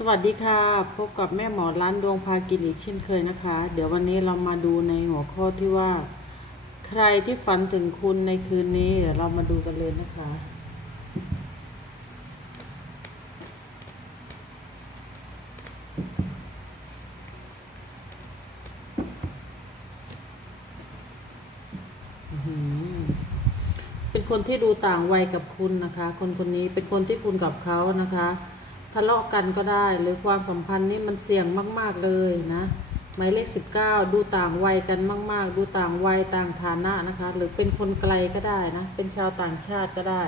สวัสดีค่ะ พบกับแม่หมอร้านดวงพากินอีกเช่นเคยนะคะ เดี๋ยววันนี้เรามาดูในหัวข้อที่ว่า ใครที่ฝันถึงคุณในคืนนี้เดี๋ยวเรามาดูกันเลยนะคะ เป็นคนที่ดูต่างวัยกับคุณนะคะ คนคนนี้เป็นคนที่คุณกับเขานะคะ ทะเลาะกันก็ได้ หรือความสัมพันธ์นี่มันเสี่ยงมาก ๆเลยนะหมายเลขสิบเก้าดูต่างวัยกันมาก ๆ ดูต่างวัยต่างฐานะนะคะ หรือเป็นคนไกลก็ได้นะ เป็นชาวต่างชาติก็ได้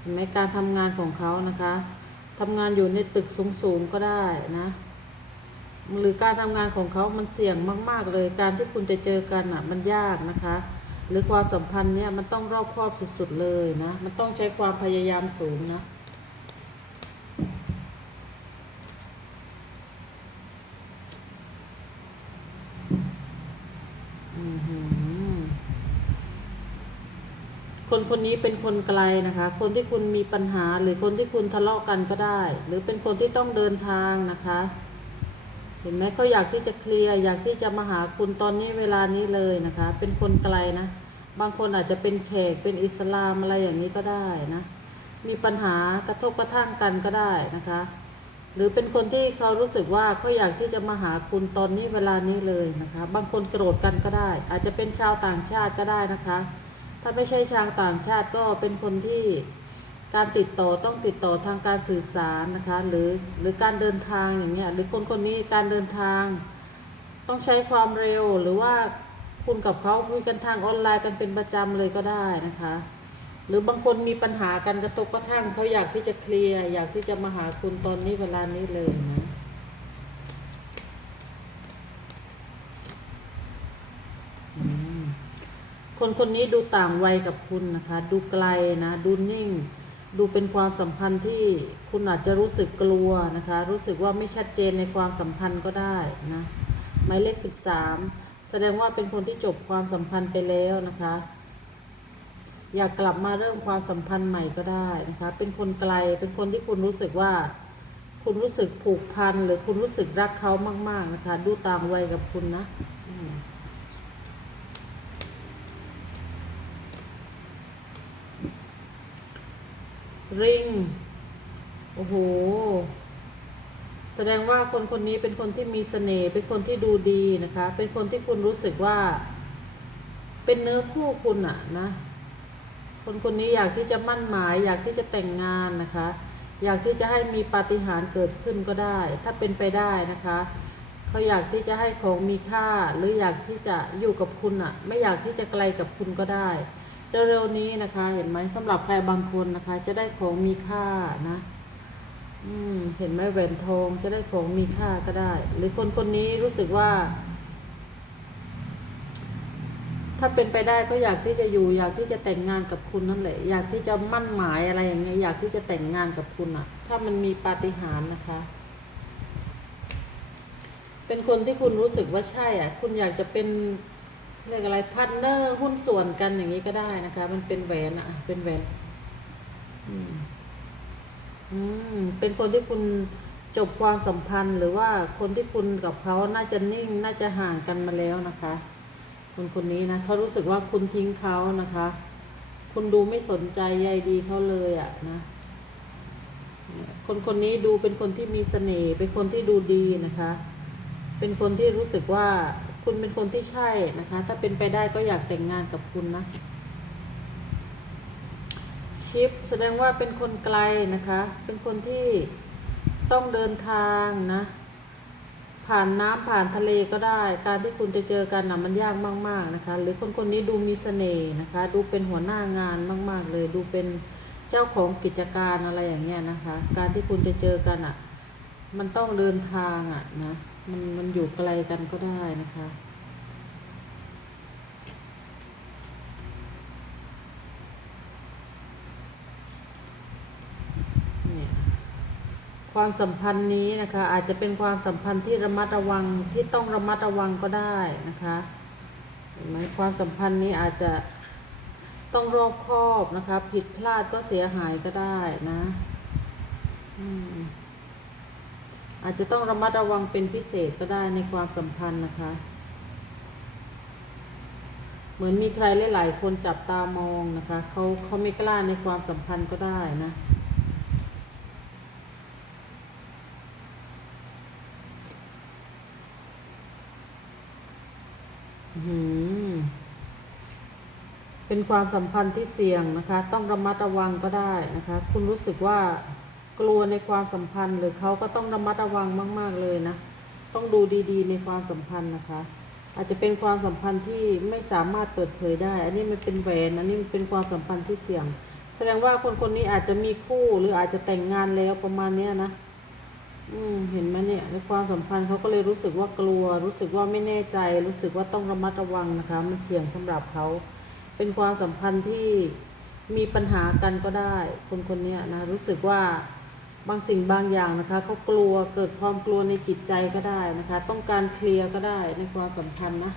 เห็นไหมการทำงานของเขานะคะทำงานอยู่ในตึกสูง ๆ ก็ได้นะหรือการทำงานของเขามันเสี่ยงมาก ๆ เลย การที่คุณจะเจอกันอะ มันยากนะคะ หรือความสัมพันธ์เนี่ยมันต้องรอบคอบสุด ๆ เลยนะ มันต้องใช้ความพยายามสูงนะ อือหือ คนนี้เป็นคนไกลนะคะ คนที่คุณมีปัญหาหรือคนที่คุณทะเลาะกันก็ได้ หรือเป็นคนที่ต้องเดินทางนะคะ เห็นไหมก็อยากที่จะเคลียร์อยากที่จะมาหาคุณตอนนี้เวลานี้เลยนะคะ เป็นคนไกลนะ บางคนอาจจะเป็นแขกเป็นอิสลามอะไรอย่างนี้ก็ได้นะ มีปัญหากระทบกระทั่งกันก็ได้นะคะ หรือเป็นคนที่เขารู้สึกว่าเขาอยากที่จะมาหาคุณตอนนี้เวลานี้เลยนะคะ บางคนโกรธกันก็ได้ อาจจะเป็นชาวต่างชาติก็ได้นะคะ ถ้าไม่ใช่ชาวต่างชาติก็เป็นคนที่การติดต่อต้องติดต่อทางการสื่อสารนะคะ หรือหรือการเดินทางอย่างเงี้ยหรือคนคนนี้การเดินทาง ต้องใช้ความเร็วหรือว่าคุณกับเขาคุยกันทางออนไลน์กันเป็นประจำเลยก็ได้นะคะ หรือบางคนมีปัญหากันกระทบกระทั่งเขาอยากที่จะเคลียร์อยากที่จะมาหาคุณตอนนี้เวลานี้เลยนะอืม คนคนนี้ดูต่างวัยกับคุณนะคะ ดูไกลนะ ดูนิ่ง ดูเป็นความสัมพันธ์ที่คุณอาจจะรู้สึกกลัวนะคะ รู้สึกว่าไม่ชัดเจนในความสัมพันธ์ก็ได้นะหมายเลขสิบสามแสดงว่าเป็นคนที่จบความสัมพันธ์ไปแล้วนะคะ อยากกลับมาเริ่มความสัมพันธ์ใหม่ก็ได้นะคะ เป็นคนไกล เป็นคนที่คุณรู้สึกว่า คุณรู้สึกผูกพันหรือคุณรู้สึกรักเขามาก ๆนะคะ ดูต่างวัยกับคุณนะ ริง โอ้โห แสดงว่าคนคนนี้เป็นคนที่มีเสน่ห์เป็นคนที่ดูดีนะคะ เป็นคนที่คุณรู้สึกว่า เป็นเนื้อคู่คุณอะนะ คนคนนี้อยากที่จะมั่นหมาย อยากที่จะแต่งงานนะคะ อยากที่จะให้มีปาฏิหาริย์เกิดขึ้นก็ได้ ถ้าเป็นไปได้นะคะเขาอยากที่จะให้ของมีค่า หรืออยากที่จะอยู่กับคุณอะไม่อยากที่จะไกลกับคุณก็ได้ เร็วๆนี้นะคะ เห็นไหมสำหรับใครบางคนนะคะ จะได้ของมีค่านะ อืม เห็นไหมแหวนทองจะได้ของมีค่าก็ได้ หรือคนคนนี้รู้สึกว่า ถ้าเป็นไปได้ก็อยากที่จะอยู่ อยากที่จะแต่งงานกับคุณนั่นแหละ อยากที่จะมั่นหมายอะไรอย่างเงี้ยอยากที่จะแต่งงานกับคุณอะถ้ามันมีปาฏิหาริย์นะคะเป็นคนที่คุณรู้สึกว่าใช่อะ คุณอยากจะเป็น เรียกอะไรพาร์ทเนอร์หุ้นส่วนกันอย่างนี้ก็ได้นะคะ มันเป็นแหวนอะเป็นแหวนอืมอืมเป็นคนที่คุณจบความสัมพันธ์ หรือว่าคนที่คุณกับเขาน่าจะนิ่งน่าจะห่างกันมาแล้วนะคะ คนคนนี้นะเขารู้สึกว่าคุณทิ้งเขานะคะ คุณดูไม่สนใจใยดีเขาเลยอะ่ะนะคนคนนี้ดูเป็นคนที่มีเสน่ห์เป็นคนที่ดูดีนะคะ เป็นคนที่รู้สึกว่า คุณเป็นคนที่ใช่นะคะ ถ้าเป็นไปได้ก็อยากแต่งงานกับคุณนะชิปแสดงว่าเป็นคนไกลนะคะ เป็นคนที่ต้องเดินทางนะ ผ่านน้ำผ่านทะเลก็ได้ การที่คุณจะเจอกันนะมันยากมาก ๆนะคะ หรือคนคนนี้ดูมีเสน่ห์นะคะ ดูเป็นหัวหน้างานมาก ๆ เลย ดูเป็นเจ้าของกิจการอะไรอย่างเงี้ยนะคะ การที่คุณจะเจอกันอะ่ะ มันต้องเดินทางอะ่ะนะ มันมันอยู่ไกลกันก็ได้นะคะเนี่ยความสัมพันธ์นี้นะคะ อาจจะเป็นความสัมพันธ์ที่ระมัดระวังที่ต้องระมัดระวังก็ได้นะคะเห็นไหมความสัมพันธ์นี้อาจจะต้องรอบคอบนะคะ ผิดพลาดก็เสียหายก็ได้นะ อืม อาจจะต้องระมัดระวังเป็นพิเศษก็ได้ในความสัมพันธ์นะคะ เหมือนมีใครหลายๆคนจับตามองนะคะเขาเขาไม่กล้าในความสัมพันธ์ก็ได้นะหืเป็นความสัมพันธ์ที่เสี่ยงนะคะ ต้องระมัดระวังก็ได้นะคะ คุณรู้สึกว่า กลัวในความสัมพันธ์ หรือเขาก็ต้องระมัดระวังมาก ๆ เลยนะ ต้องดูดีๆ ในความสัมพันธ์นะคะ อาจจะเป็นความสัมพันธ์ที่ไม่สามารถเปิดเผยได้ อันนี้มันเป็นแหวนอันนี้มันเป็นความสัมพันธ์ที่เสี่ยง แสดงว่าคนคนนี้อาจจะมีคู่หรืออาจจะแต่งงานแล้วประมาณเนี้ยนะอืมเห็นไหมเนี่ยในความสัมพันธ์เขาก็เลยรู้สึกว่ากลัว รู้สึกว่าไม่แน่ใจ รู้สึกว่าต้องระมัดระวังนะคะ มันเสี่ยงสำหรับเขาเป็นความสัมพันธ์ที่มีปัญหากันก็ได้ คนคนนี้นะรู้สึกว่า บางสิ่งบางอย่างนะคะเขากลัวเกิดความกลัวในจิตใจก็ได้นะคะ ต้องการเคลียร์ก็ได้ในความสัมพันธ์นะ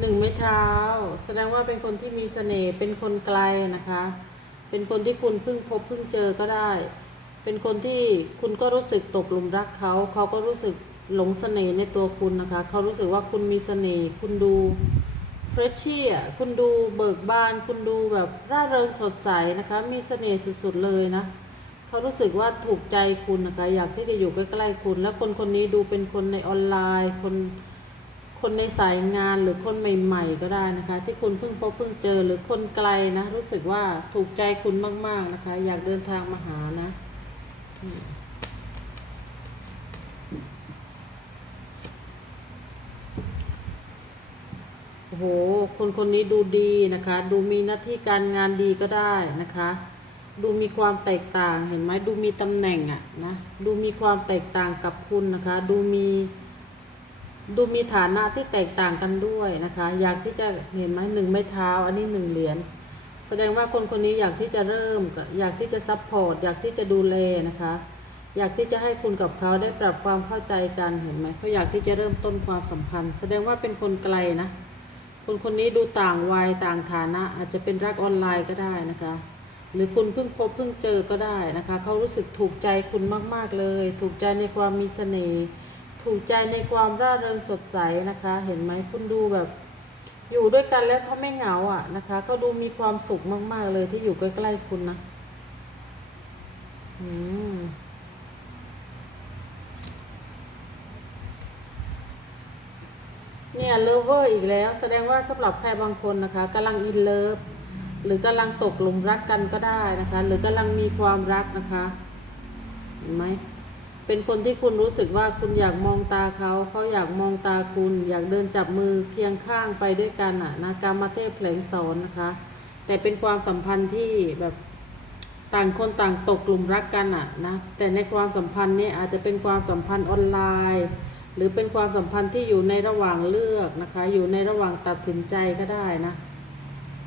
หนึ่งไม้เท้า แสดงว่าเป็นคนที่มีเสน่ห์เป็นคนไกลนะคะ เป็นคนที่คุณเพิ่งพบเพิ่งเจอก็ได้ เป็นคนที่คุณก็รู้สึกตกหลุมรักเขา เขาก็รู้สึกหลงเสน่ห์ในตัวคุณนะคะ เขารู้สึกว่าคุณมีเสน่ห์ คุณดูเฟรชชี่อะ คุณดูเบิกบาน คุณดูแบบร่าเริงสดใสนะคะ มีเสน่ห์สุดๆเลยนะ เขารู้สึกว่าถูกใจคุณนะคะ อยากที่จะอยู่ใกล้ๆคุณ แล้วคนคนนี้ดูเป็นคนในออนไลน์ คน คนในสายงานหรือคนใหม่ๆ ก็ได้นะคะ ที่คุณเพิ่งพบเพิ่งเจอหรือคนไกลนะ รู้สึกว่าถูกใจคุณมาก ๆนะคะ อยากเดินทางมาหานะโอ้โหคนคนนี้ดูดีนะคะ ดูมีหน้าที่การงานดีก็ได้นะคะ ดูมีความแตกต่างเห็นไหมดูมีตำแหน่งอะนะดูมีความแตกต่างกับคุณนะคะ ดูมี ดูมีฐานะที่แตกต่างกันด้วยนะคะ อยากที่จะเห็นไหมหนึ่งไม้เท้า อันนี้หนึ่งเหรียญแสดงว่าคนคนนี้อยากที่จะเริ่ม อยากที่จะซัพพอร์ตอยากที่จะดูแลนะคะ อยากที่จะให้คุณกับเขาได้ปรับความเข้าใจกันเห็นไหมเขาอยากที่จะเริ่มต้นความสัมพันธ์ แสดงว่าเป็นคนไกลนะคนคนนี้ดูต่างวัยต่างฐานะ อาจจะเป็นรักออนไลน์ก็ได้นะคะ หรือคุณเพิ่งพบเพิ่งเจอก็ได้นะคะเขารู้สึกถูกใจคุณมาก ๆเลย ถูกใจในความมีเสน่ห์ ถูกใจในความร่าเริงสดใสนะคะ เห็นไหมคุณดูแบบ อยู่ด้วยกันแล้วเขาไม่เหงาอะนะคะก็ดูมีความสุขมาก ๆ เลยที่อยู่ใกล้ๆคุณนะอืมเนี่ยเลิฟเวอร์อีกแล้ว แสดงว่าสำหรับใครบางคนนะคะกำลังอินเลิฟหรือกำลังตกหลุมรักกันก็ได้นะคะ หรือกำลังมีความรักนะคะ เห็นไหม เป็นคนที่คุณรู้สึกว่าคุณอยากมองตาเขา เขาอยากมองตาคุณ อยากเดินจับมือเคียงข้างไปด้วยกันอะนะการมาเทพแผลงสอนนะคะ แต่เป็นความสัมพันธ์ที่แบบต่างคนต่างตกกลุ่มรักกันอะนะ แต่ในความสัมพันธ์นี้อาจจะเป็นความสัมพันธ์ออนไลน์ หรือเป็นความสัมพันธ์ที่อยู่ในระหว่างเลือกนะคะ อยู่ในระหว่างตัดสินใจก็ได้นะ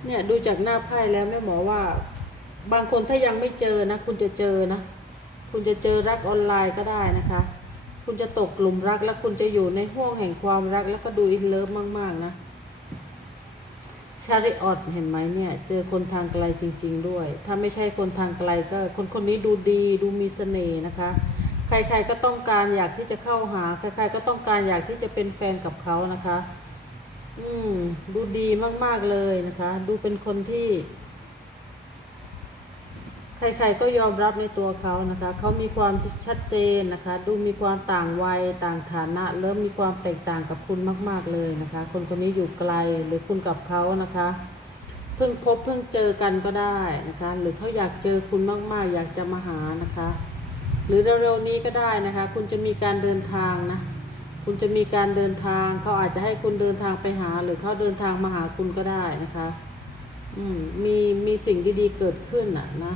เนี่ยดูจากหน้าไพ่แล้วแม่หมอว่า บางคนถ้ายังไม่เจอนะ คุณจะเจอนะ คุณจะเจอรักออนไลน์ก็ได้นะคะ คุณจะตกกลุ่มรักแล้วคุณจะอยู่ในห่วงแห่งความรักแล้วก็ดูอินเลิฟมาก ๆ นะชาริออตเห็นไหมเนี่ย เจอคนทางไกลจริง ๆ ด้วย ถ้าไม่ใช่คนทางไกลก็คนคนนี้ดูดีดูมีเสน่ห์นะคะ ใครๆก็ต้องการอยากที่จะเข้าหา ใครๆก็ต้องการอยากที่จะเป็นแฟนกับเขานะคะ อืม ดูดีมากๆเลยนะคะ ดูเป็นคนที่ ใครๆก็ยอมรับในตัวเขานะคะ เขามีความชัดเจนนะคะ ดูมีความต่างวัยต่างฐานะ เริ่มมีความแตกต่างกับคุณมากๆเลยนะคะ คนคนนี้อยู่ไกลหรือคุณกับเขานะคะ เพิ่งพบเพิ่งเจอกันก็ได้นะคะ หรือเขาอยากเจอคุณมากๆ อยากจะมาหานะคะ หรือเร็วๆนี้ก็ได้นะคะ คุณจะมีการเดินทางนะ คุณจะมีการเดินทาง เขาอาจจะให้คุณเดินทางไปหา หรือเขาเดินทางมาหาคุณก็ได้นะคะ อืมมีมีสิ่งดีๆเกิดขึ้นอะนะ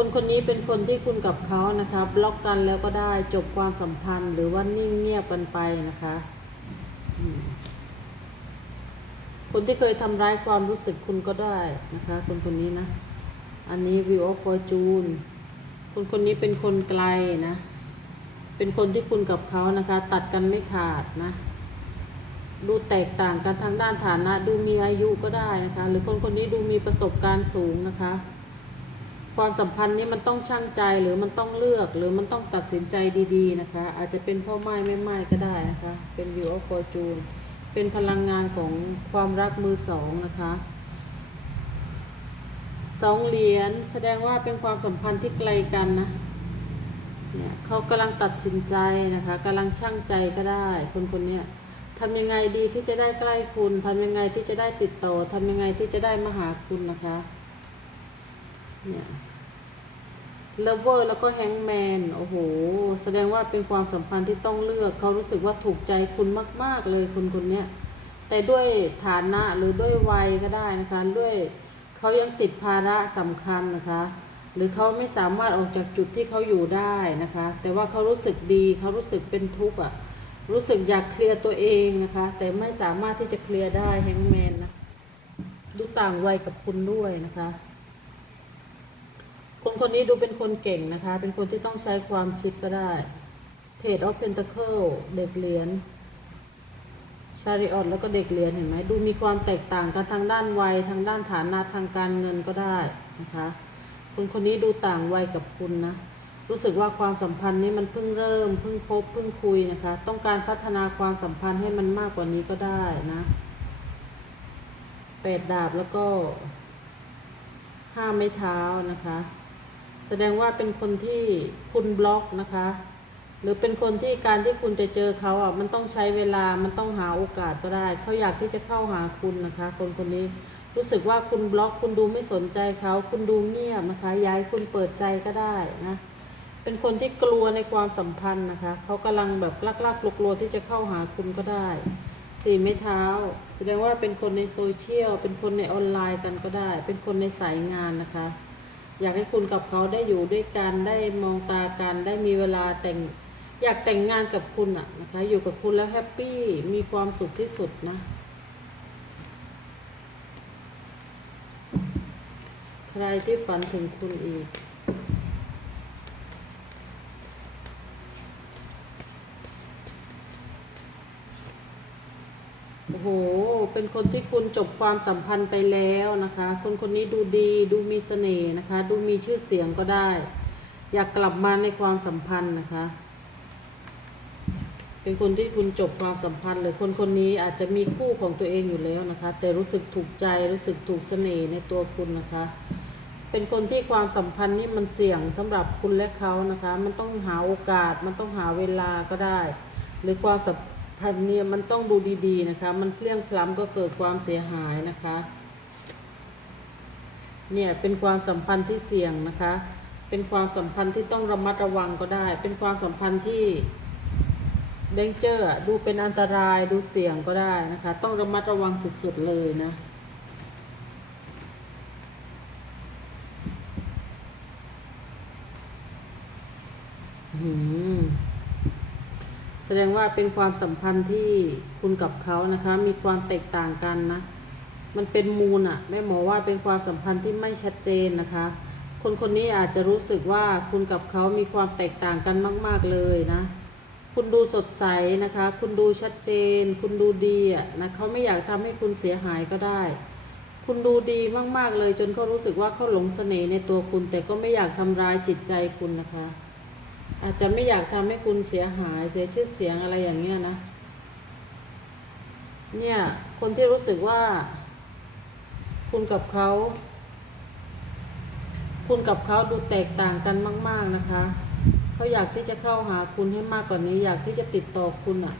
คนคนนี้เป็นคนที่คุณกับเขานะคะบล็อกกันแล้วก็ได้จบความสัมพันธ์ หรือว่านิ่งเงียบกันไปนะคะคนที่เคยทำร้ายความรู้สึกคุณก็ได้นะคะ คนคนนี้นะ อันนี้ View of Fortune คนคนนี้เป็นคนไกลนะ เป็นคนที่คุณกับเขานะคะ ตัดกันไม่ขาดนะ ดูแตกต่างกันทางด้านฐานะ ดูมีอายุก็ได้นะคะ หรือคนคนนี้ดูมีประสบการณ์สูงนะคะ ความสัมพันธ์นี้มันต้องช่างใจหรือมันต้องเลือกหรือมันต้องตัดสินใจดีๆนะคะ อาจจะเป็นพ่อไม้แม่ไม้ก็ได้นะคะ เป็น View of Fortune เป็นพลังงานของความรักมือสองนะคะสองเหรียญแสดงว่าเป็นความสัมพันธ์ที่ไกลกันนะเนี่ยเขากำลังตัดสินใจนะคะกำลังช่างใจก็ได้คนคนเนี้ยทำยังไงดีที่จะได้ใกล้คุณทำยังไงที่จะได้ติดต่อทำยังไงที่จะได้มาหาคุณนะคะ เนี่ย เลเวอร์แล้วก็แฮงแมนโอ้โห แสดงว่าเป็นความสัมพันธ์ที่ต้องเลือก เขารู้สึกว่าถูกใจคุณมาก ๆ เลยคนคนเนี้ย แต่ด้วยฐานะหรือด้วยวัยก็ได้นะคะ ด้วยเขายังติดภาระสำคัญนะคะ หรือเขาไม่สามารถออกจากจุดที่เขาอยู่ได้นะคะ แต่ว่าเขารู้สึกดี เขารู้สึกเป็นทุกข์อะ รู้สึกอยากเคลียร์ตัวเองนะคะ แต่ไม่สามารถที่จะเคลียร์ได้แฮงแมนนะ ดูต่างวัยกับคุณด้วยนะคะ คนคนนี้ดูเป็นคนเก่งนะคะ เป็นคนที่ต้องใช้ความคิดก็ได้ Page of Pentacle เด็กเหรียญชาริออตแล้วก็เด็กเหรียญเห็นไหมดูมีความแตกต่างกันทางด้านวัยทางด้านฐานะทางการเงินก็ได้นะคะคนคนนี้ดูต่างวัยกับคุณนะรู้สึกว่าความสัมพันธ์นี้มันเพิ่งเริ่มเพิ่งพบเพิ่งคุยนะคะ ต้องการพัฒนาความสัมพันธ์ให้มันมากกว่านี้ก็ได้นะแปดดาบแล้วก็ห้าไม้เท้านะคะ แสดงว่าเป็นคนที่คุณบล็อกนะคะ หรือเป็นคนที่การที่คุณจะเจอเขาอะมันต้องใช้เวลามันต้องหาโอกาสก็ได้เขาอยากที่จะเข้าหาคุณนะคะ คนคนนี้รู้สึกว่าคุณบล็อกคุณดูไม่สนใจเขา คุณดูเงียบนะคะย้ายคุณเปิดใจก็ได้นะเป็นคนที่กลัวในความสัมพันธ์นะคะเขากำลังแบบกลักๆกลัวๆที่จะเข้าหาคุณก็ได้สี่ไม้เท้า แสดงว่าเป็นคนในโซเชียลเป็นคนในออนไลน์กันก็ได้ เป็นคนในสายงานนะคะ อยากให้คุณกับเขาได้อยู่ด้วยกันได้มองตากันได้มีเวลาแต่ง อยากแต่งงานกับคุณอะนะคะ อยู่กับคุณแล้วแฮปปี้มีความสุขที่สุดนะใครที่ฝันถึงคุณอีก โอ้โห เป็นคนที่คุณจบความสัมพันธ์ไปแล้วนะคะ คนคนนี้ดูดีดูมีเสน่ห์นะคะ ดูมีชื่อเสียงก็ได้ อยากกลับมาในความสัมพันธ์นะคะ เป็นคนที่คุณจบความสัมพันธ์หรือคนคนนี้อาจจะมีคู่ของตัวเองอยู่แล้วนะคะ แต่รู้สึกถูกใจรู้สึกถูกเสน่ห์ในตัวคุณนะคะ เป็นคนที่ความสัมพันธ์นี่มันเสี่ยงสำหรับคุณและเขานะคะ มันต้องหาโอกาสมันต้องหาเวลาก็ได้ หรือความสัม พันเนี่ยมันต้องดูดี ๆ นะคะ มันเพลี่ยงพล้ำก็เกิดความเสียหายนะคะ เนี่ยเป็นความสัมพันธ์ที่เสี่ยงนะคะ เป็นความสัมพันธ์ที่ต้องระมัดระวังก็ได้ เป็นความสัมพันธ์ที่เดงเจอร์ดูเป็นอันตรายดูเสี่ยงก็ได้นะคะ ต้องระมัดระวังสุดๆเลยนะ อืม แสดงว่าเป็นความสัมพันธ์ที่คุณกับเขานะคะ มีความแตกต่างกันนะ มันเป็นมูลอะแม่หมอว่าเป็นความสัมพันธ์ที่ไม่ชัดเจนนะคะ คนคนนี้อาจจะรู้สึกว่าคุณกับเขามีความแตกต่างกันมาก ๆเลยนะ คุณดูสดใสนะคะ คุณดูชัดเจน คุณดูดีอะนะเขาไม่อยากทำให้คุณเสียหายก็ได้ คุณดูดีมากๆเลย จนเขารู้สึกว่าเขาหลงเสน่ห์ในตัวคุณ แต่ก็ไม่อยากทำร้ายจิตใจคุณนะคะ อาจจะไม่อยากทำให้คุณเสียหายเสียชื่อเสียงอะไรอย่างเงี้ยนะ เนี่ย คนที่รู้สึกว่า คุณกับเขา คุณกับเขาดูแตกต่างกันมาก ๆนะคะเขาอยากที่จะเข้าหาคุณให้มากกว่านี้ อยากที่จะติดต่อคุณอะ่ะ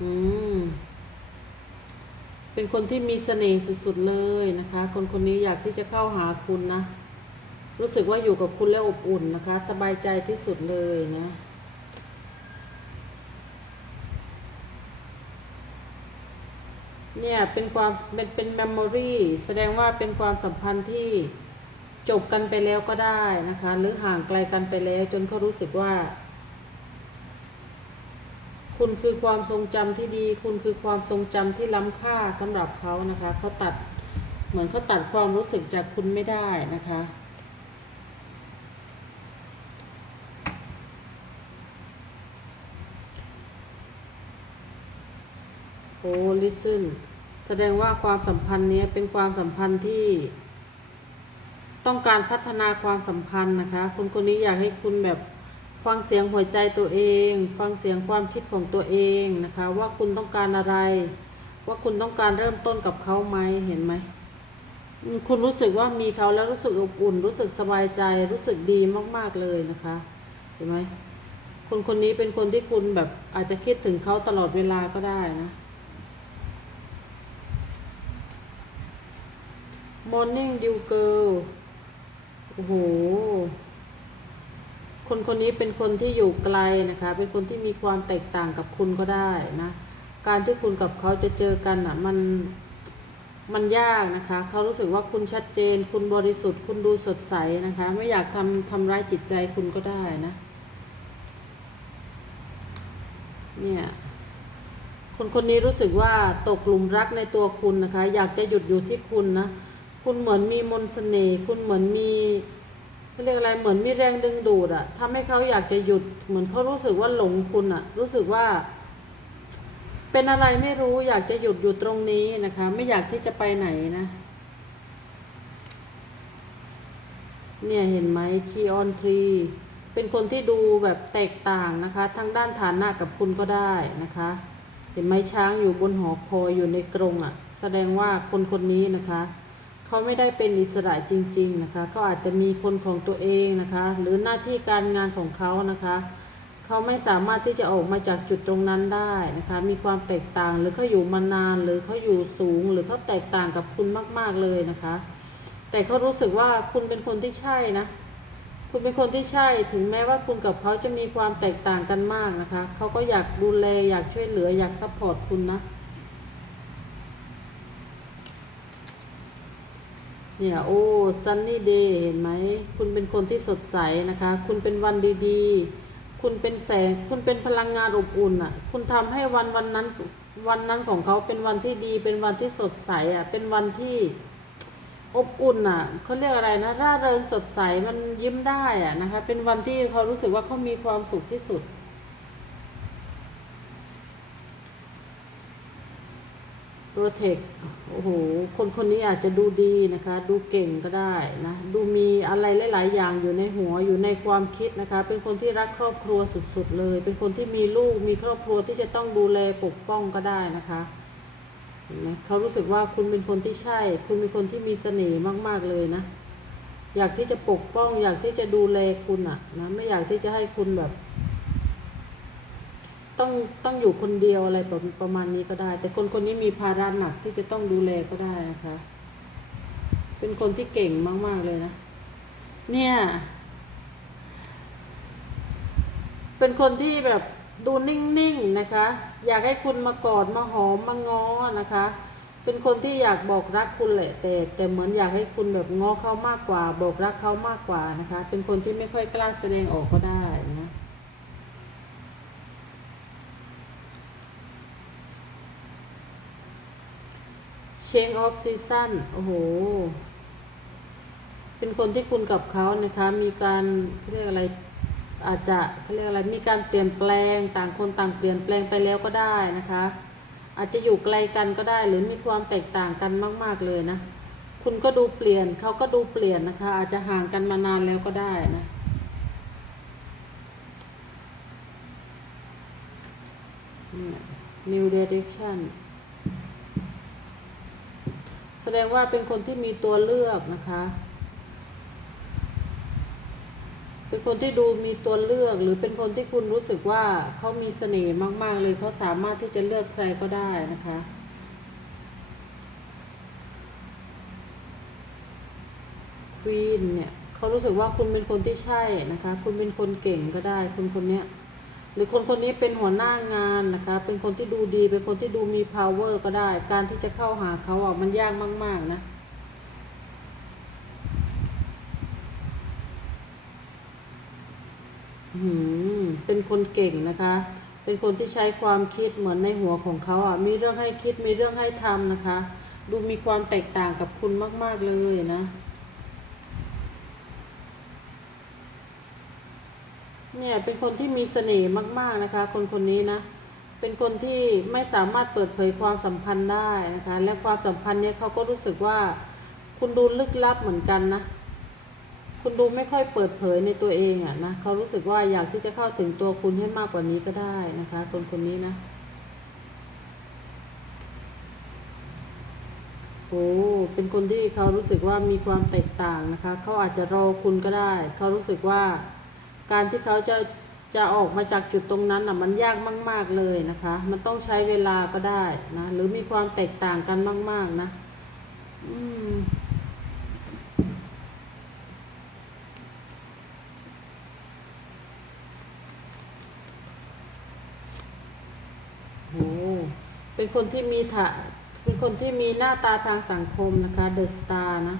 อืม เป็นคนที่มีเสน่ห์สุดๆเลยนะคะ คนคนนี้อยากที่จะเข้าหาคุณนะ รู้สึกว่าอยู่กับคุณแล้วอบอุ่นนะคะ สบายใจที่สุดเลยนะเนี่ยเป็นความเป็นเป็นเมมโมรีแสดงว่าเป็นความสัมพันธ์ที่จบกันไปแล้วก็ได้นะคะ หรือห่างไกลกันไปแล้วจนเขารู้สึกว่า คุณคือความทรงจำที่ดี คุณคือความทรงจำที่ล้ำค่าสำหรับเขานะคะเขาตัดเหมือนเขาตัดความรู้สึกจากคุณไม่ได้นะคะโอ้ลิซึนแสดงว่าความสัมพันธ์เนี้ยเป็นความสัมพันธ์ที่ ต้องการพัฒนาความสัมพันธ์นะคะ คนคนนี้อยากให้คุณแบบ ฟังเสียงหัวใจตัวเอง ฟังเสียงความคิดของตัวเองนะคะ ว่าคุณต้องการอะไร ว่าคุณต้องการเริ่มต้นกับเขาไหมเห็นไหมคุณรู้สึกว่ามีเขาแล้วรู้สึกอบอุ่น รู้สึกสบายใจรู้สึกดีมาก ๆเลยนะคะ เห็นไหมคนคนนี้เป็นคนที่คุณแบบอาจจะคิดถึงเขาตลอดเวลาก็ได้นะ Morning Dew Girl โอ้โห คนคนนี้เป็นคนที่อยู่ไกลนะคะ เป็นคนที่มีความแตกต่างกับคุณก็ได้นะ การที่คุณกับเขาจะเจอกันอะมันมันยากนะคะ เขารู้สึกว่าคุณชัดเจน คุณบริสุทธิ์ คุณดูสดใสนะคะ ไม่อยากทำทำร้ายจิตใจคุณก็ได้นะ เนี่ย คนคนนี้รู้สึกว่าตกหลุมรักในตัวคุณนะคะ อยากจะหยุดอยู่ที่คุณนะ คุณเหมือนมีมนต์เสน่ห์ คุณเหมือนมี เขาเรียกอะไรเหมือนมีแรงดึงดูดอะทำให้เขาอยากจะหยุด เหมือนเขารู้สึกว่าหลงคุณอะรู้สึกว่า เป็นอะไรไม่รู้อยากจะหยุดอยู่ตรงนี้นะคะ ไม่อยากที่จะไปไหนนะ เนี่ยเห็นไหมคีออนทรีเป็นคนที่ดูแบบแตกต่างนะคะ ทั้งด้านฐานะกับคุณก็ได้นะคะ เห็นไหมช้างอยู่บนหอคอยอยู่ในกรงอะ่ะ แสดงว่าคนคนนี้นะคะ เขาไม่ได้เป็นอิสระจริง ๆนะคะเขาอาจจะมีคนของตัวเองนะคะ หรือหน้าที่การงานของเขานะคะเขาไม่สามารถที่จะออกมาจากจุดตรงนั้นได้นะคะ มีความแตกต่างหรือเขาอยู่มานาน หรือเขาอยู่สูง หรือเขาแตกต่างกับคุณมาก ๆเลยนะคะ แต่เขารู้สึกว่าคุณเป็นคนที่ใช่นะคุณเป็นคนที่ใช่ถึงแม้ว่าคุณกับเขาจะมีความแตกต่างกันมากนะคะเขาก็อยากดูแลอยากช่วยเหลืออยากซัพพอร์ตคุณนะ เนี่ยโอ้ซันนี่เดย์เห็นไหม คุณเป็นคนที่สดใสนะคะ คุณเป็นวันดีๆ คุณเป็นแสง คุณเป็นพลังงานอบอุ่นอะ คุณทำให้วันวันนั้นวันนั้นของเขาเป็นวันที่ดี เป็นวันที่สดใสอะ เป็นวันที่อบอุ่นอะเขาเรียกอะไรนะร่าเริงสดใสมันยิ้มได้อะนะคะ เป็นวันที่เขารู้สึกว่าเขามีความสุขที่สุด โปรเทคโอ้โห คนคนนี้อาจจะดูดีนะคะ ดูเก่งก็ได้นะ ดูมีอะไรหลาย ๆ อย่างอยู่ในหัวอยู่ในความคิดนะคะ เป็นคนที่รักครอบครัวสุด ๆ เลย เป็นคนที่มีลูกมีครอบครัวที่จะต้องดูแลปกป้องก็ได้นะคะเห็นไหมเขารู้สึกว่าคุณเป็นคนที่ใช่ คุณเป็นคนที่มีเสน่ห์มาก ๆ เลยนะ อยากที่จะปกป้อง อยากที่จะดูแลคุณอะนะ ไม่อยากที่จะให้คุณแบบ ต้องต้องอยู่คนเดียวอะไรประประมาณนี้ก็ได้ แต่คนคนนี้มีภาระหนักที่จะต้องดูแลก็ได้นะคะ เป็นคนที่เก่งมาก ๆ เลยนะ เนี่ย เป็นคนที่แบบดูนิ่ง ๆ นะคะ อยากให้คุณมากอดมาหอมมาง้อนะคะ เป็นคนที่อยากบอกรักคุณแหละ แต่แต่เหมือนอยากให้คุณแบบง้อเขามากกว่า บอกรักเขามากกว่านะคะ เป็นคนที่ไม่ค่อยกล้าแสดงออกก็ได้นะ เชงออฟซีซั่นโอ้โห เป็นคนที่คุณกับเขานะคะ มีการเรียกอะไรอาจจะเขาเรียกอะไรมีการเปลี่ยนแปลงต่างคนต่างเปลี่ยนแปลงไปแล้วก็ได้นะคะ อาจจะอยู่ไกลกันก็ได้หรือมีความแตกต่างกันมาก ๆเลยนะ คุณก็ดูเปลี่ยนเขาก็ดูเปลี่ยนนะคะ อาจจะห่างกันมานานแล้วก็ได้นะ New Direction แสดงว่าเป็นคนที่มีตัวเลือกนะคะ เป็นคนที่ดูมีตัวเลือก หรือเป็นคนที่คุณรู้สึกว่าเขามีเสน่ห์มาก ๆ เลยเขาสามารถที่จะเลือกใครก็ได้นะคะควีนเนี่ยเขารู้สึกว่าคุณเป็นคนที่ใช่นะคะ คุณเป็นคนเก่งก็ได้ คุณคนเนี้ย หรือคนคนนี้เป็นหัวหน้างานนะคะ เป็นคนที่ดูดี เป็นคนที่ดูมี power ก็ได้ การที่จะเข้าหาเขาอะมันยากมาก ๆ นะอืมเป็นคนเก่งนะคะ เป็นคนที่ใช้ความคิดเหมือนในหัวของเขาอะ มีเรื่องให้คิด มีเรื่องให้ทำนะคะ ดูมีความแตกต่างกับคุณมาก ๆ เลยนะ เนี่ยเป็นคนที่มีเสน่ห์มาก ๆนะคะ คนคนนี้นะ เป็นคนที่ไม่สามารถเปิดเผยความสัมพันธ์ได้นะคะ และความสัมพันธ์เนี่ยเขาก็รู้สึกว่า คุณดูลึกลับเหมือนกันนะ คุณดูไม่ค่อยเปิดเผยในตัวเองอะนะเขารู้สึกว่าอยากที่จะเข้าถึงตัวคุณให้มากกว่านี้ก็ได้นะคะ คนคนนี้นะโอ้เป็นคนที่เขารู้สึกว่ามีความแตกต่างนะคะ เขาอาจจะรอคุณก็ได้ เขารู้สึกว่า การที่เขาจะจะออกมาจากจุดตรงนั้นอะมันยากมาก ๆเลยนะคะ มันต้องใช้เวลาก็ได้นะหรือมีความแตกต่างกันมาก ๆ นะ อืมโอเป็นคนที่มีถะเป็นคนที่มีหน้าตาทางสังคมนะคะ เดอะสตาร์นะ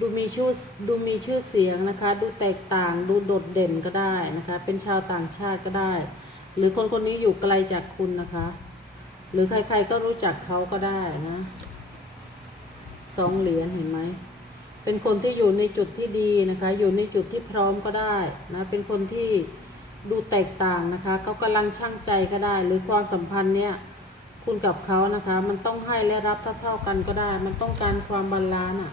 ดูมีชื่อดูมีชื่อเสียงนะคะ ดูแตกต่างดูโดดเด่นก็ได้นะคะ เป็นชาวต่างชาติก็ได้ หรือคนคนนี้อยู่ไกลจากคุณนะคะ หรือใครๆก็รู้จักเขาก็ได้นะสองเหรียญเห็นไหมเป็นคนที่อยู่ในจุดที่ดีนะคะ อยู่ในจุดที่พร้อมก็ได้นะเป็นคนที่ดูแตกต่างนะคะเขากำลังช่างใจก็ได้ หรือความสัมพันธ์เนี่ยคุณกับเขานะคะ มันต้องให้และรับเท่าๆกันก็ได้ มันต้องการความบาลานซ์อะ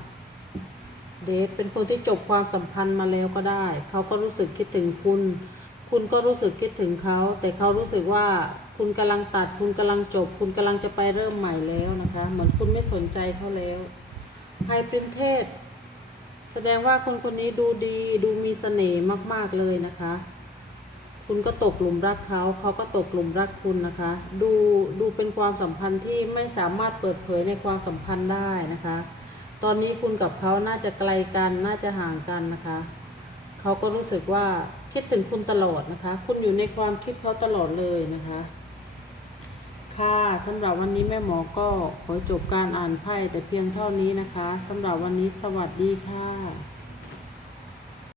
เดทเป็นคนที่จบความสัมพันธ์มาแล้วก็ได้ เขาก็รู้สึกคิดถึงคุณ คุณก็รู้สึกคิดถึงเขา แต่เขารู้สึกว่าคุณกำลังตัด คุณกำลังจบ คุณกำลังจะไปเริ่มใหม่แล้วนะคะ เหมือนคุณไม่สนใจเขาแล้วไฮปรินเทศ แสดงว่าคนคนนี้ดูดี ดูมีเสน่ห์มาก ๆ เลยนะคะ คุณก็ตกหลุมรักเขา เขาก็ตกหลุมรักคุณนะคะ ดู ดูเป็นความสัมพันธ์ที่ไม่สามารถเปิดเผยในความสัมพันธ์ได้นะคะ ตอนนี้คุณกับเขาน่าจะไกลกันน่าจะห่างกันนะคะ เขาก็รู้สึกว่าคิดถึงคุณตลอดนะคะ คุณอยู่ในความคิดเขาตลอดเลยนะคะ ค่ะสำหรับวันนี้แม่หมอก็ขอจบการอ่านไพ่แต่เพียงเท่านี้นะคะสำหรับวันนี้สวัสดีค่ะ